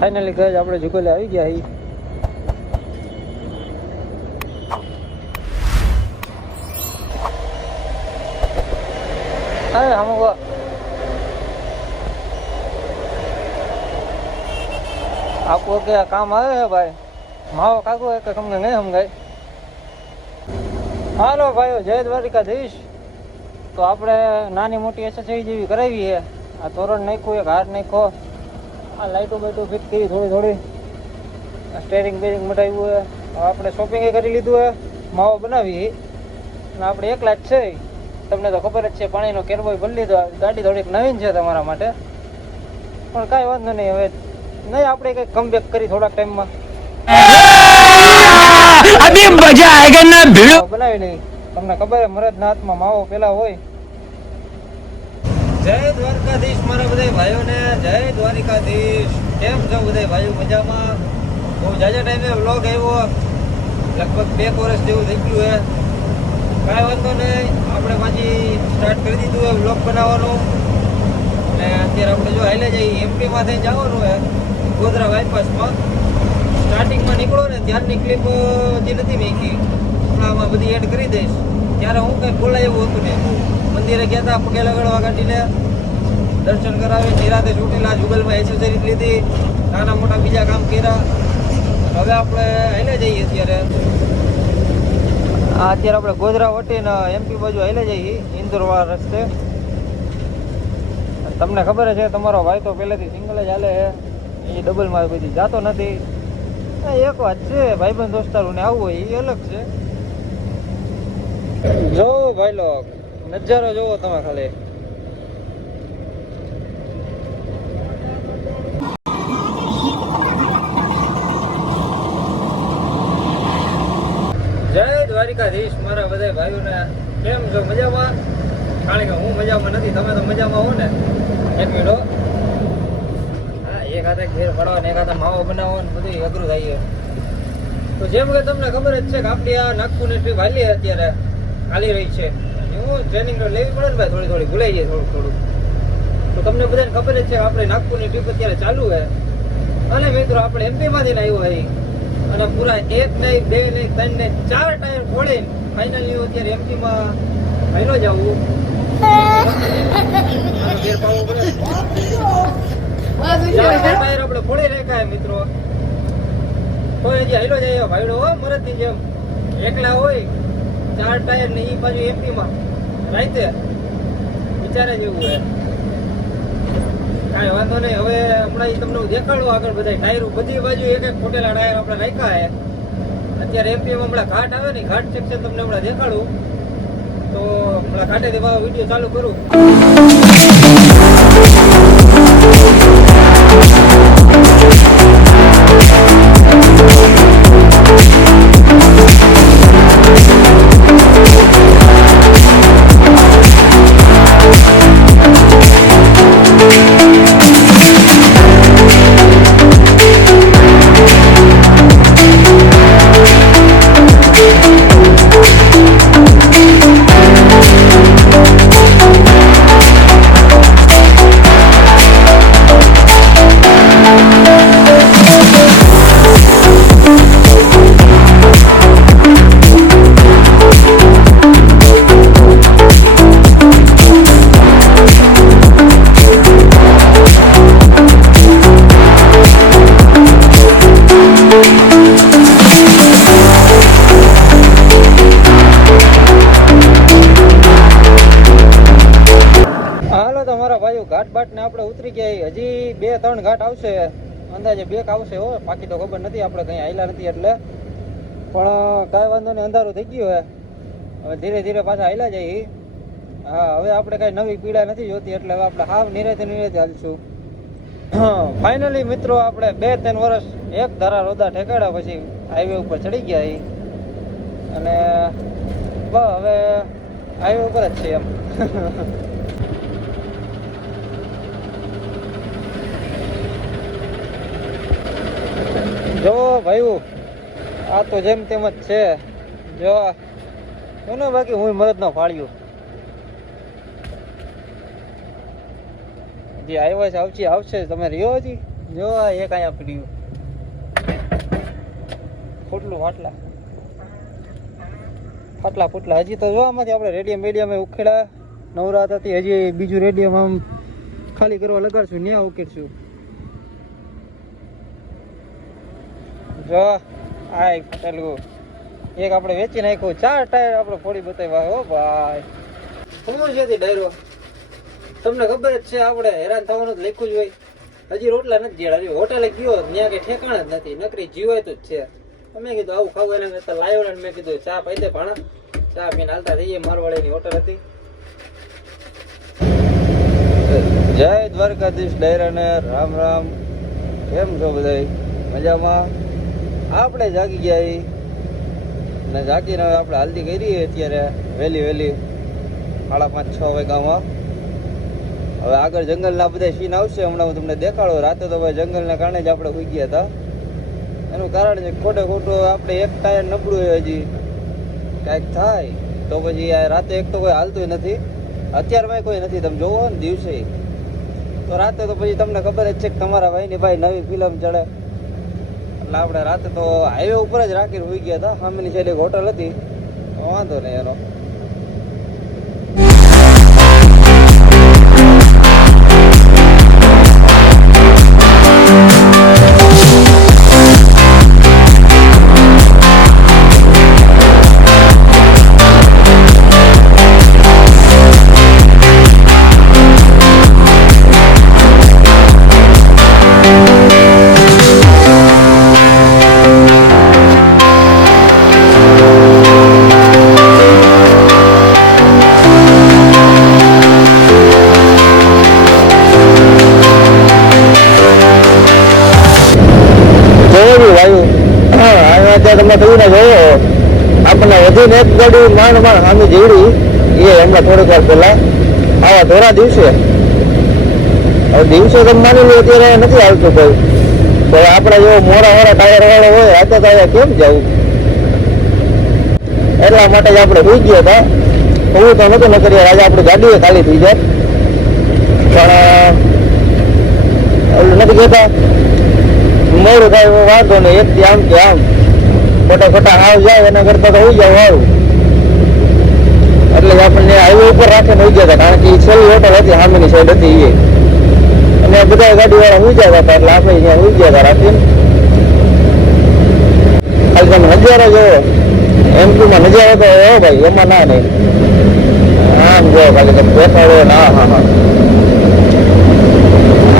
Finally કહે આપણે જુગલે આવી ગયા હી. અરે અમુક आपको क्या काम आया है भाई माओ काको है कम गए हम गए હાલો ભાઈઓ જય દ્વારિકાધીશ. તો આપણે નાની મોટી એસેસરી જેવી કરાવી છે. આ તોરણ નાખ્યું, એક હાર નાખ્યો, આ લાઇટો બાઇટો ફિટ કરી થોડી થોડી, સ્ટેરિંગ બેરિંગ મટાવ્યું છે. હવે આપણે શોપિંગ કરી લીધું છે, માવો બનાવી અને આપણે એકલા જ છે. તમને તો ખબર જ છે પાણીનો કેરબોય ભરી લીધો. ગાડી થોડીક નવીન છે તમારા માટે, પણ કાંઈ વાંધો નહીં. હવે નહીં આપણે કંઈક કમબેક કરી થોડાક ટાઈમમાં અભી મજા આયેગા ના ભીડો બનાવી લઈ. તમને ખબર છે મરદના હાથમાં માવો પેલા હોય. જય દ્વારકાધીશ મારા બધા ભાઈઓને, જય દ્વારિકાધીશ. કેમ છો બધા ભાઈઓ? મજામાં? બહુ જાજા ટાઈમે વ્લોગ આવ્યો, લગભગ 2 વર્ષ જેવું થઈ ગયું છે. કાંઈ વાંધો નહીં, આપણે પાછી સ્ટાર્ટ કરી દીધું છે વ્લોગ બનાવવાનું. અને અત્યારે આપણે જો હાલે જઈએ એમપીમાં થઈને જવાનું છે, ગોધરા બાયપાસમાં. સ્ટાર્ટિંગમાં નીકળો ને ત્યારની ક્લિપ જે નથી મેકી, આમાં બધી એડ કરી દઈશ. ત્યારે હું કંઈ બોલાય એવું હતું ને, મંદિરે ગયા હતા, પગે લગાડવા કાઢીને દર્શન કરાવી, નિરાતે છૂટેલા, જુગલમાં એસેસરી લીધી, નાના મોટા બીજા કામ કર્યા. હવે આપણે હાલે જઈએ અત્યારે. અત્યારે આપણે ગોધરા વટીને એમપી બાજુ હાલે જઈએ, ઇન્દોરવાળા રસ્તે. તમને ખબર છે તમારો ભાઈ તો પહેલેથી સિંગલ જ હાલે છે, એ ડબલમાં બધી જાતો નથી. એક વાત છે, ભાઈબંધ દોસ્તારું ને આવવું હોય એ અલગ છે. જોવો ભાઈ લોક, નજારો જોવો તમે ખાલી. જય દ્વારિકાધીશ મારા બધા ભાઈઓને. કેમ છો? મજામાં? કારણ કે હું મજામાં નથી, તમે તો મજામાં હો ને? એક મિનિટ. હા, એક હાથે ઘેર પડવા ને એક હાથે માવો બનાવો ને બધું અઘરું થાય. તો જેમ કે તમને ખબર જ છે કે આપણી આ નાગપુરની ટ્રીપ હાલી અત્યારે હાલી રહી છે. હું ટ્રેનિંગ લેવી પડે ને ભાઈ, થોડી થોડી ભૂલાઈ જાય થોડું થોડું. તો તમને બધાને ખબર જ છે કે આપણે નાગપુરની ટ્રીપ અત્યારે ચાલુ છે. અને મિત્રો આપણે એમપીમાંથી આવ્યો હોય અને પૂરા 1 નહીં 2 નહીં 3 નહીં 4 ટાયર ફોડીને ફાઇનલી અત્યારે એમપીમાં હાલો જવું. ટાયર આપણે ફોડી રાખ્યા મિત્રો, તો હજી હાલો જાય ભાઈડો મરદની જેમ. એકલા હોય 4 ટાયર ને એ બાજુ એમપીમાં રાતે વિચારે જેવું છે. કાંઈ વાંધો નહીં. હવે હમણાં તમને હું દેખાડું આગળ બધા ટાયરો, બધી બાજુ એક એક ફોટેલા ટાયર આપણે રાખ્યા છે. અત્યારે એમપીમાં હમણાં ઘાટ આવે ને, ઘાટ સેક્શન તમને હમણાં દેખાડું. તો હમણાં ઘાટે દેવા વિડીયો ચાલુ કરું. ઘાટ બાટ ને આપણે ઉતરી ગયા. હજી 2-3 ઘાટ આવશે, અંદાજે 2 આવશે હો, બાકી તો ખબર નથી, આપણે કંઈ આયલા નથી એટલે. પણ કાંઈ વાંધો નહીં, અંધારું થઈ ગયું હે. હવે ધીરે ધીરે પાછા આયલા જઈએ. હા, હવે આપણે કાંઈ નવી પીડા નથી જોતી, એટલે હવે આપણે હાવ નિરાતે હાલશું. ફાઇનલી મિત્રો આપણે 2-3 વર્ષ એક ધારા રોદા ઠેકાડ્યા પછી હાઈવે ઉપર ચડી ગયા અને બસ હવે હાઈવે ઉપર જ છે એમ. જો ભાઈ આ તો જેમ તેમ જ છે. જો કોને બાકી હું મરદ નો ફાળ્યું હજી આવ્યા છે, આવશે તમે રહ્યો હજી જો આ એક અહીંયા પડ્યું ફૂટલું ફાટલા હજી તો જો આમાંથી આપણે રેડિયમ ઉખેડા નવરાત હતી, હજી બીજું રેડિયમ આમ ખાલી કરવા લગાડશું, ન્યા ઉકેડશું. જો આ ફાટેલું એક આપણે વેચી નાખ્યું, 4 ટાયર આપણે ફોડી બતાવ્યા. હો ભાઈ શું છે ડાયરો, તમને ખબર જ છે આપણે હેરાન થવાનું જ લખ્યું જ હોય. હજી રોટલા નથી જેડા, હજી હોટેલે ગયો ત્યાં કઈ ઠેકાણ જ નથી, નકરી જીવાય તો જ છે. અમે કીધું આવું ખાવું એને કરતા લાવ્યો ને મેં કીધું ચા પાઈ દે ભાણા, ચા પીને હાલતા થઈએ. મારવાડીની હોટલ હતી. જય દ્વારકાધીશ ડાયરાને રામ રામ. કેમ છો બધા? મજામાં? આપણે જાગી ગયા ને જાગીને હવે આપણે હાલતી કરી અત્યારે વહેલી 5:30-6 વાગ્યામાં. હવે આગળ જંગલના બધા સીન આવશે, હમણાં હું તમને દેખાડો. રાતે તો ભાઈ જંગલના કારણે જ આપણે સુઈ ગયા હતા. એનું કારણ છે ખોટું આપણે એક ટાયર નબળું હોય, હજી કાંઈક થાય તો પછી રાતે એક તો કોઈ હાલતું નથી. અત્યારમાં કોઈ નથી, તમે જોવો ને દિવસે તો રાતે તો પછી તમને ખબર જ છે કે તમારા ભાઈની ભાઈ નવી ફિલ્મ ચડે એટલે આપણે રાતે તો હાઈવે ઉપર જ રાખીને સુઈ ગયા હતા. સામેની સાઈડ એક હોટલ હતી, વાંધો નહીં એનો. તમે થયું ને જોયો આપણને વધીને એક ગાડી માંડ સામે જીવડી એ હમણાં થોડીક વાર પહેલા આવા ધોરા દિવસે. હવે દિવસે તમે માની લો અત્યારે નથી આવતું કોઈ, તો આપણે જેવો મોરા ટાયર વાળો હોય રાતે તો કેમ જવું, એટલા માટે જ આપણે સુઈ ગયા હતા. હું તો નતું ન કરીએ, આજે આપણી ગાડી ખાલી થઈ જાય, પણ નથી કહેતા મોડું થાય વાંધો નહીં, એકથી આમ કે આમ ખોટા હાવ જાય એના કરતા તો હોઈ જાય સારું. એટલે જ આપણને હાઈવે ઉપર રાખીને હોઈ ગયા હતા, કારણ કે છેલ્લી હોટલ હતી સામેની સાઈડ હતી એ, અને બધા ગાડી વાળા હોઈ જતા હતા એટલે આપણે અહીંયા હોઈ ગયા હતા રાખીને. ખાલી તમે નજારો જોવો, એમપીમાં નજારો તો એવો ભાઈ, એમાં ના નહીં. આમ જો ખાલી તમે દેખાડો ના.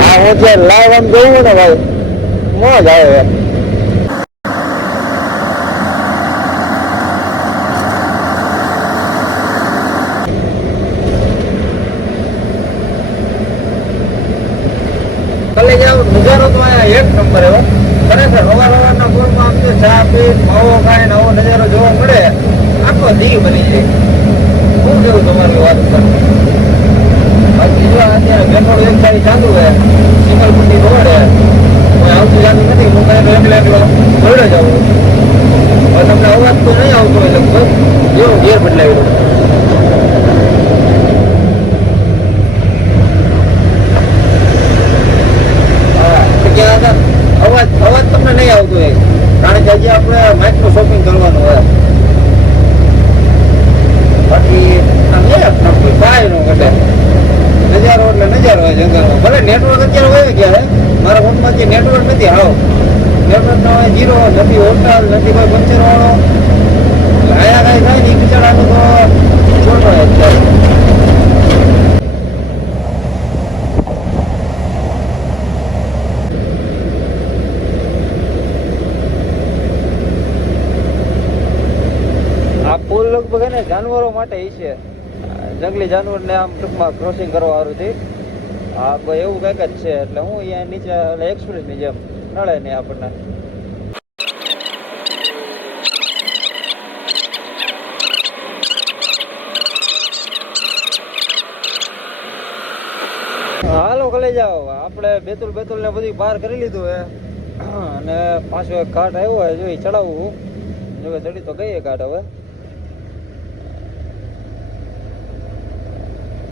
હા હું ત્યારે લાઈવ આમ જોઉં ને ભાઈ મોજ આવે. નજારો તો એક નંબર એવો ખરેખર. સવારના પૂરમાં આમ તો ચા પી માવો ખાય ને આવો નજારો જોવા મળે, આખો દી બની જાય. શું કેવું તમારી વાત ઉપર? બાકી જો અત્યારે પેટ્રોલ એક સારી ચાલુ હોય, સિંગલપુટ્ટી રોડ કોઈ આવતું જાતું નથી. હું કઈ એકલો ઘરડે જાઉં, હવે તમને અવાજ તો નહીં આવતો હોય લગભગ, જેવો ગેર બદલાવી દો. અવાજ તમને નહીં આવતો હોય, કારણ કે હજી આપણે માઇક્રો શોપિંગ કરવાનું હોય. બાકી કાંઈ નો ઘટે, નજારો એટલે નજારો હોય જંગલમાં. ભલે નેટવર્ક અત્યારે હોય ક્યારે મારા ફોનમાં જે નેટવર્ક નથી, હાવ નેટવર્ક ના હોય, જીરો નથી, હોટલ નથી, કોઈ પંચર વાળો, આયા કાંઈ થાય ને બિચારાનું તો છોટો હોય અત્યારે. લગભગ એને જાનવરો માટે છે, જંગલી જાનવરને આમ ટૂંકમાં ક્રોસિંગ કરવા સારું હતી. હા કોઈ એવું કંઈક જ છે. એટલે હું અહીંયા નીચે એક્સપ્રેસની જેમ નડે નહીં આપણને. હાલો ખલે જાઓ, આપણે બેતુલ ને બધું પાર કરી લીધું હે, અને પાછો એક ઘાટ આવ્યો હોય, જો ચડાવવું જો ચડી તો ગઈ ઘાટ. હવે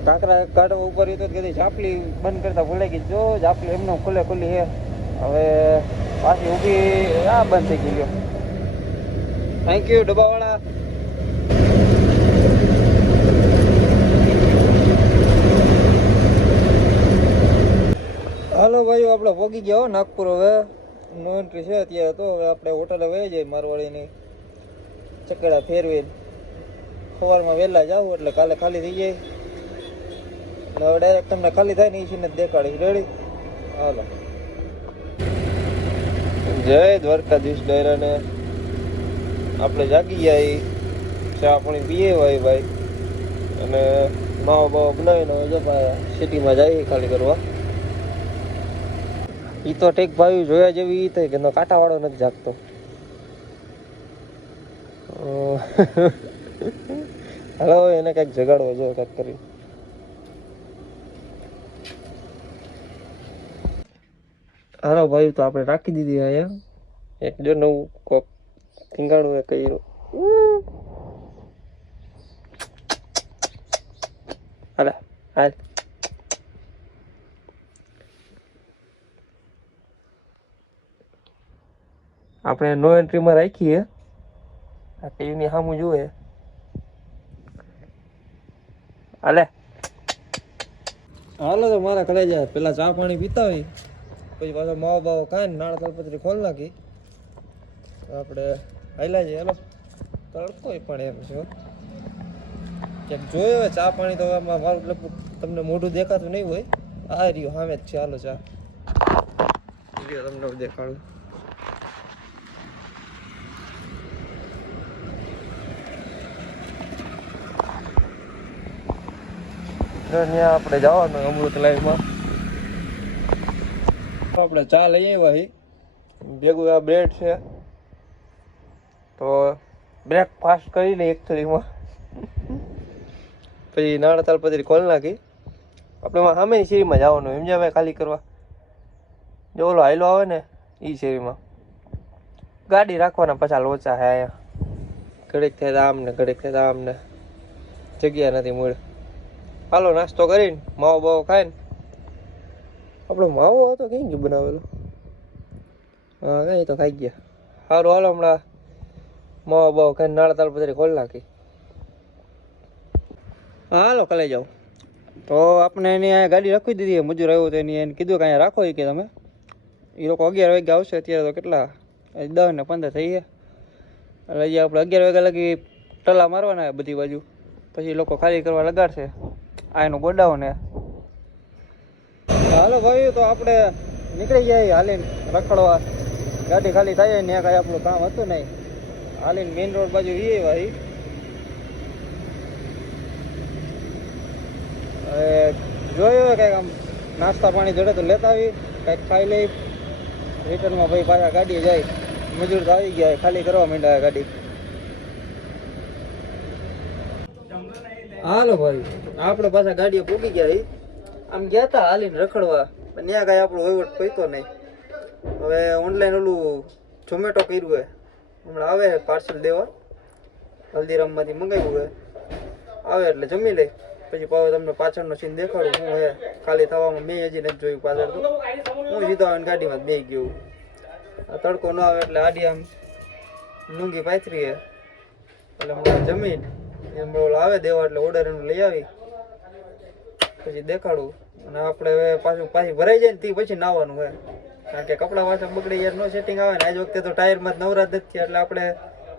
કાંકરા કાઢવા ઉપર તો કદી ચાપલી બંધ કરતા ભૂલાઈ ગઈ. જો ચાપલી એમને ખુલ્લી હે, હવે પાછી ઊભી આ બંધ થઈ ગઈ. Thank you ડબ્બાવાળા. હાલો ભાઈઓ, આપણે પોગી ગયા હો નાગપુર. હવે નો એન્ટ્રી છે અત્યારે, તો હવે આપણે હોટલે વહી જાય મારવાડીની ચકેડા ફેરવીને. સવારમાં વહેલા જાવ એટલે કાલે ખાલી થઈ જાય. એટલે હવે ડાયરેક્ટ તમને ખાલી થાય ને એ સીને દેખાડીશ. રેડી? હાલો. જય દ્વારકાધીશ ડાયરાને. આપણે જાગી ગયા, ચા પાણી પીએ ભાઈ અને માવા બાવા બનાવીને જો સિટીમાં જઈએ ખાલી કરવા. એ તો ટેક ભાઈ જોયા જેવી એ થઈ કે કાંટાવાળો નથી જાગતો. હાલો એને કંઈક જગાડવો જો કંઈક કરી. હાલો ભાઈ, તો આપણે રાખી દીધી અહીંયા. એક જો નવું કોક ટીંગાણું એ કર્યું. હાલ હાલ. આપણે નો એન્ટ્રીમાં રાખીએ. આ ટીવીની સામું જુએ. હાલે હાલો તો મારા ઘરે જાય. પેલા ચા પાણી પીતા હોય, પછી પાછો માવો બાવો ખાઈને નાળ તલપત્રી ખોલ નાખી આપણે હાલ્યા જઈએ. હાલો, તડકો પણ એમ છે ક્યાંક જોયો હોય ચા પાણી. તો મારું લગભગ તમને મોઢું દેખાતું નહીં હોય. આ રહ્યું સામે જ છે. હાલો ચા તમને દેખાડું. ત્યાં આપણે જવાનું અમૃત લાઈવમાં. આપણે ચા લઈ આવ્યા. ભેગું આ બ્રેડ છે, તો બ્રેકફાસ્ટ કરી લઈએ એકચુલીમાં. પછી નાણા તાલપત્રી ખોલ નાખી. આપણે એમાં સામેની શેરીમાં જવાનું સમજ્યા ભાઈ, ખાલી કરવા. જો ઓલો હાઈલો આવે ને એ શેરીમાં ગાડી રાખવાના પાછા લોચા હે. અહીંયા ઘડીક થાય આમ ને ઘડીક થાય આમ ને જગ્યા નથી મળે. હાલો નાસ્તો કરીને માવો બાવો ખાઈને. આપણો માવો હતો કઈ ગયો બનાવેલો? હા કઈ તો ખાઈ ગયા. સારું હાલો, હમણાં માવો બાવો ખાઈને નાળા તાલપત્રી ખોલી નાખી. હાલો કાલે જાઓ. તો આપણે એની અહીંયા ગાડી રાખી દીધી. મજૂર આવ્યો તો એને કીધું કે અહીંયા રાખો કે તમે. એ લોકો 11 વાગે આવશે. અત્યારે તો કેટલા 10 ને 15 થઈ ગયા. એટલે હજી આપણે 11 વાગ્યા લગી ટલા મારવાના બધી બાજુ. પછી લોકો ખાલી કરવા લગાડશે આ એનું ગોડાઉન હે. હાલો ભાઈ, તો આપણે નીકળી જાય હાલીને રખડવા. ગાડી ખાલી થાય ને કાંઈ આપણું કામ હતું નહીં. હાલીને મેઇન રોડ બાજુ જઈએ ભાઈ. હવે જોયું કંઈક આમ નાસ્તા પાણી જોડે તો લેતા આવી, કંઈક ખાઈ લઈ. રિટર્નમાં ભાઈ પાછા ગાડીએ જાય. મજૂર તો આવી ગયા, ખાલી કરવા માંડ્યા ગાડી. હાલો ભાઈ, આપણે પાછા ગાડીએ પૂગી ગયા. આમ ગયા હતા હાલીને રખડવા, પણ ત્યાં કાંઈ આપણું વહીવટ પૈતો નહીં. હવે ઓનલાઈન ઓલું ઝોમેટો કર્યું હે, હમણાં આવે પાર્સલ દેવા. હલ્દીરામમાંથી મંગાવ્યું હે, આવે એટલે જમી લે. પછી પાછો તમને પાછળનો સીન દેખાડું હું હે. ખાલી થવામાં મેં હજી નથી જોયું પાછળ. તો હું સીધો આવીને ગાડીમાં જ બેસી ગયો. આ તડકો ન આવે એટલે આડી આમ લુંગી પાથરી હે. એટલે હમણાં જમીન એમ આવે દેવા એટલે ઓર્ડર એનું લઈ આવી પછી દેખાડું. અને આપણે હવે પાછી ભરાઈ જાય ને તે પછી નાવાનું હોય. કારણ કે કપડાં પાછા બગડી યાર નો સેટિંગ આવે ને. આજ વખતે તો ટાયરમાં જ નવરાત નથી થયા એટલે આપણે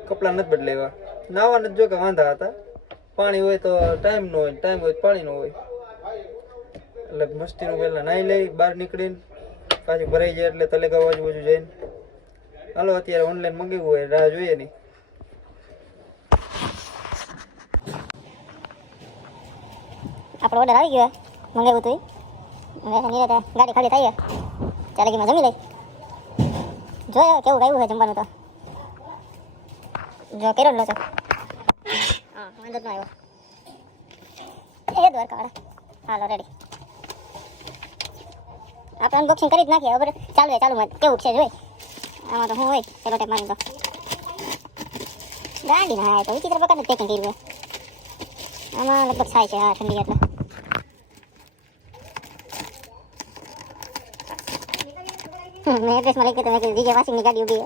કપડાં નથી બદલાવ્યા. નાવાના જ જો કે વાંધા હતા. પાણી હોય તો ટાઈમ ન હોય, ટાઈમ હોય તો પાણી ન હોય. એટલે મસ્તીનું પહેલાં નાહી લઈ બહાર નીકળીને પાછી ભરાઈ જાય એટલે તલેગાવ આજુબાજુ જઈને. હાલો અત્યારે ઓનલાઈન મંગાવ્યું હોય, રાહ જોઈએ નહીં. આપણો ઓર્ડર આવી ગયો મંગાવ્યું હતું. હવે નિરાતે ગાડી ખાલી થઈ ચાલેકીમાં જમી લઈ. જોયો કેવું આવ્યું છે જમવાનું. તો જો કેરો લો છો. હા વાંધો ન આવ્યો. એ દ્વારકાવાળા. હાલો રેડી. આપણે અનબોક્સિંગ કરી જ નાખીએ. હવે ચાલુમાં કેવું છે જોઈ. આમાં તો શું હોય પેલો ટેપ મારી. તો ગાડી ના તો વિચિત્ર પ્રકારનું પેકિંગ કર્યું. આમાં લગભગ થાય છે. હા ઠંડી એટલે મેં એડ્રેસમાં લખી તો મેં કીધું ડીજે વાસિંગની ગાડી ઊભી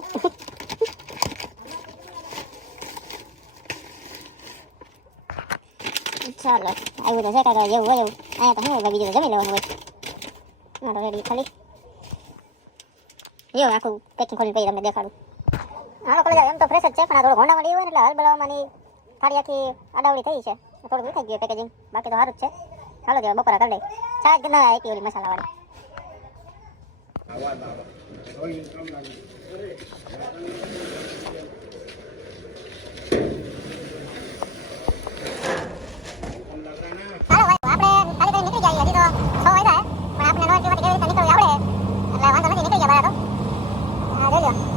છે ચાલો આવ્યું તો છે કાકા જેવું હોય એવું અહીંયા તો શું હોય બીજું તો જમી લેવાનું હોય મારો રેડી ખાલી જો આખું પેકિંગ ખોલી પછી તમને દેખાડું હાલો કોલેજ એમ તો ફ્રેશ જ છે પણ આ થોડું ઘોંડામાં લીધું હોય ને એટલે હલ બલાવવાની થાળી આખી આડાવડી થઈ છે થોડું દેખાઈ ગયું પેકેજિંગ બાકી તો સારું જ છે ચાલો દેવા બપોરા કરી લઈ સાહેબ કેટલા આપી ઓલી મસાલાવાળી ચાલો ભાઈ આપણે ખાલી કરી નીકળી જઈએ હજી તો 6 વાગ્યા પણ આપણે નોર્થ કેવી રીતે નીકળવું આવડે એટલે વાંધો નથી નીકળી ગયા બરાબર જોજો